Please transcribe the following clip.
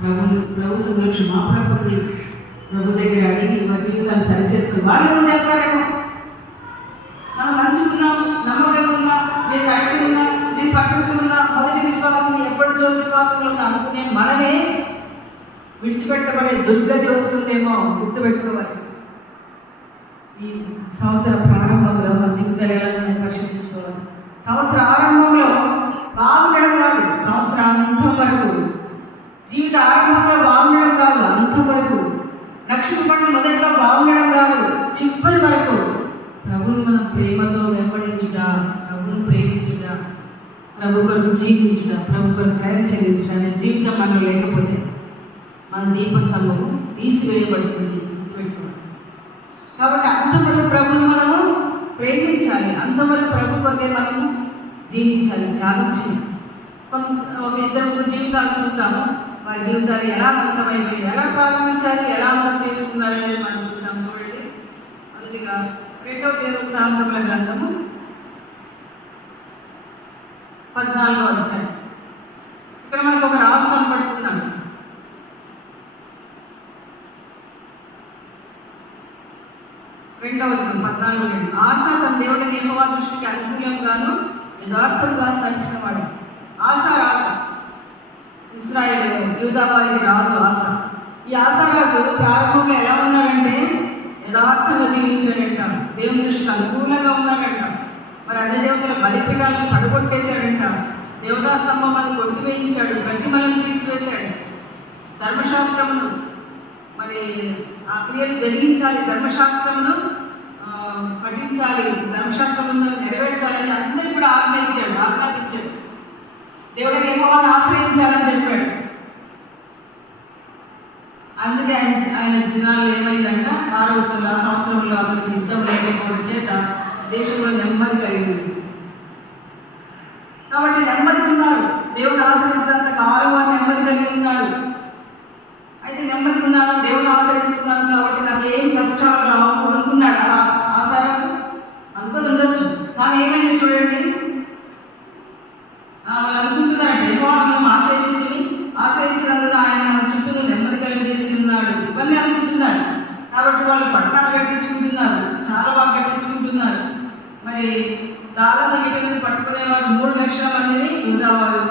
ప్రభు సందులో క్షమాపణ పొంది ప్రభు దగ్గర అడిగి వారి జీవితాన్ని సరిచేసుకుని వాళ్ళు ముందు వెళ్తారేమో. మనం మంచిగా ఉన్నాం, నమ్మకంగా ఉన్నా, నేను కరెక్ట్గా ఉన్నా, నేను పర్ఫెక్ట్గా ఉన్నా, మొదటి విశ్వాసం ఎప్పటితో విశ్వాసంలో ఉన్నా అనుకునే మనమే విడిచిపెట్టబడే దుర్గతి వస్తుందేమో గుర్తుపెట్టుకోవాలి. ఈ సంవత్సర ప్రారంభంలో మన జీవితాలు ఎలా పరిశీలించుకోవాలి. సంవత్సర ఆరంభంలో బాగుండడం కాదు, సంవత్సరాంతం వరకు జీవిత ఆరంభంలో బాగుండడం కాదు, అంతం వరకు రక్షింపబడిన మొదట్లో బాగుండడం కాదు, చివరి వరకు ప్రభుని మనం ప్రేమతో వెంబడించుట, ప్రభుని ప్రేమించుట, ప్రభు కొరకు జీవించుట, ప్రభు కొరకు క్రయం చెల్లించుట అనే జీవితం మనలో లేకపోతే మన దీపస్తంభము తీసివేయబడుతుంది. కాబట్టి అంతవరకు ప్రభుని మనము ప్రేమించాలి, అంతవరకు ప్రభు కొరకే మనము జీవించాలి, త్యాగం చేయాలి. ఒక ఇద్దరు జీవితాలు చూస్తాము, వారి జీవితాలు ఎలా అంతమైపోయి, ఎలా ప్రారంభించాలి, ఎలా అంతం చేసుకున్నారు అనేది మనం చూద్దాం. చూడండి, మొదటిగా 2వ దినవృత్తాంతముల గ్రంథము 14వ అధ్యాయం. ఇక్కడ మనకు ఒక రాజు కనపడుతున్నాడు. 2వ వచనం 14. ఆసా తన దేవుడైన యెహోవా దృష్టికి అనుకూలంగాను యథార్థంగాను నడిచినవాడు. ఆసా రాజు, ఇశ్రాయేలు యూదా వారికి రాజు ఆసా. ఈ ఆసా రాజు ప్రారంభంలో ఎలా ఉన్నాడంటే యథార్థంగా జీవించాడంట, దేవుని దృష్టికి అనుకూలంగా ఉన్నాడంట. మరి అన్ని దేవతల బలిపీఠాలను పడగొట్టేశాడంట, దేవతా స్తంభాలను కొట్టివేయించాడు, ప్రతిమలను తీసివేశాడు, ధర్మశాస్త్రమును మరి ఆ క్రియలు జరిగించాలి, ధర్మశాస్త్రమును పఠించాలి, ధర్మశాస్త్రమును నెరవేర్చాలని అందరికీ కూడా ఆజ్ఞాపించాడు. దేవుడిని యెహోవాను ఆశ్రయించాలని చెప్పాడు. అందుకే ఆయన దినాల్లో ఏమైందంట, 6వ సంవత్సరంలో అతనికి యుద్ధం లేకపోవడం చేత దేశంలో నెమ్మది కలిగింది. కాబట్టి నెమ్మది ఉన్నారు, దేవుని ఆశ్రయించినంత కాలం వారు నెమ్మది కలిగి ఉన్నారు. అయితే నెమ్మది ఉన్నాను, దేవుని ఆశ్రయిస్తున్నాను కాబట్టి నాకు ఏం కష్టాలు రావు అనుకున్నాడు ఆసారాలు, అనుకుని ఉండొచ్చు. కానీ ఏమైంది చూడండి, వాళ్ళు అనుకుంటున్నారంటే మనం ఆశ్రయించినందుకు ఆయన మన చుట్టూ నెమ్మది కలిగేసి ఉన్నాడు ఇవన్నీ అనుకుంటున్నారు. కాబట్టి వాళ్ళు పట్టణాలు కట్టించుకుంటున్నారు, చాలా బాగా కట్టించుకుంటున్నారు. మరి దాదాపు వీటి మీద పట్టుకునేవారు 3 లక్షల మందిని యూదా వారు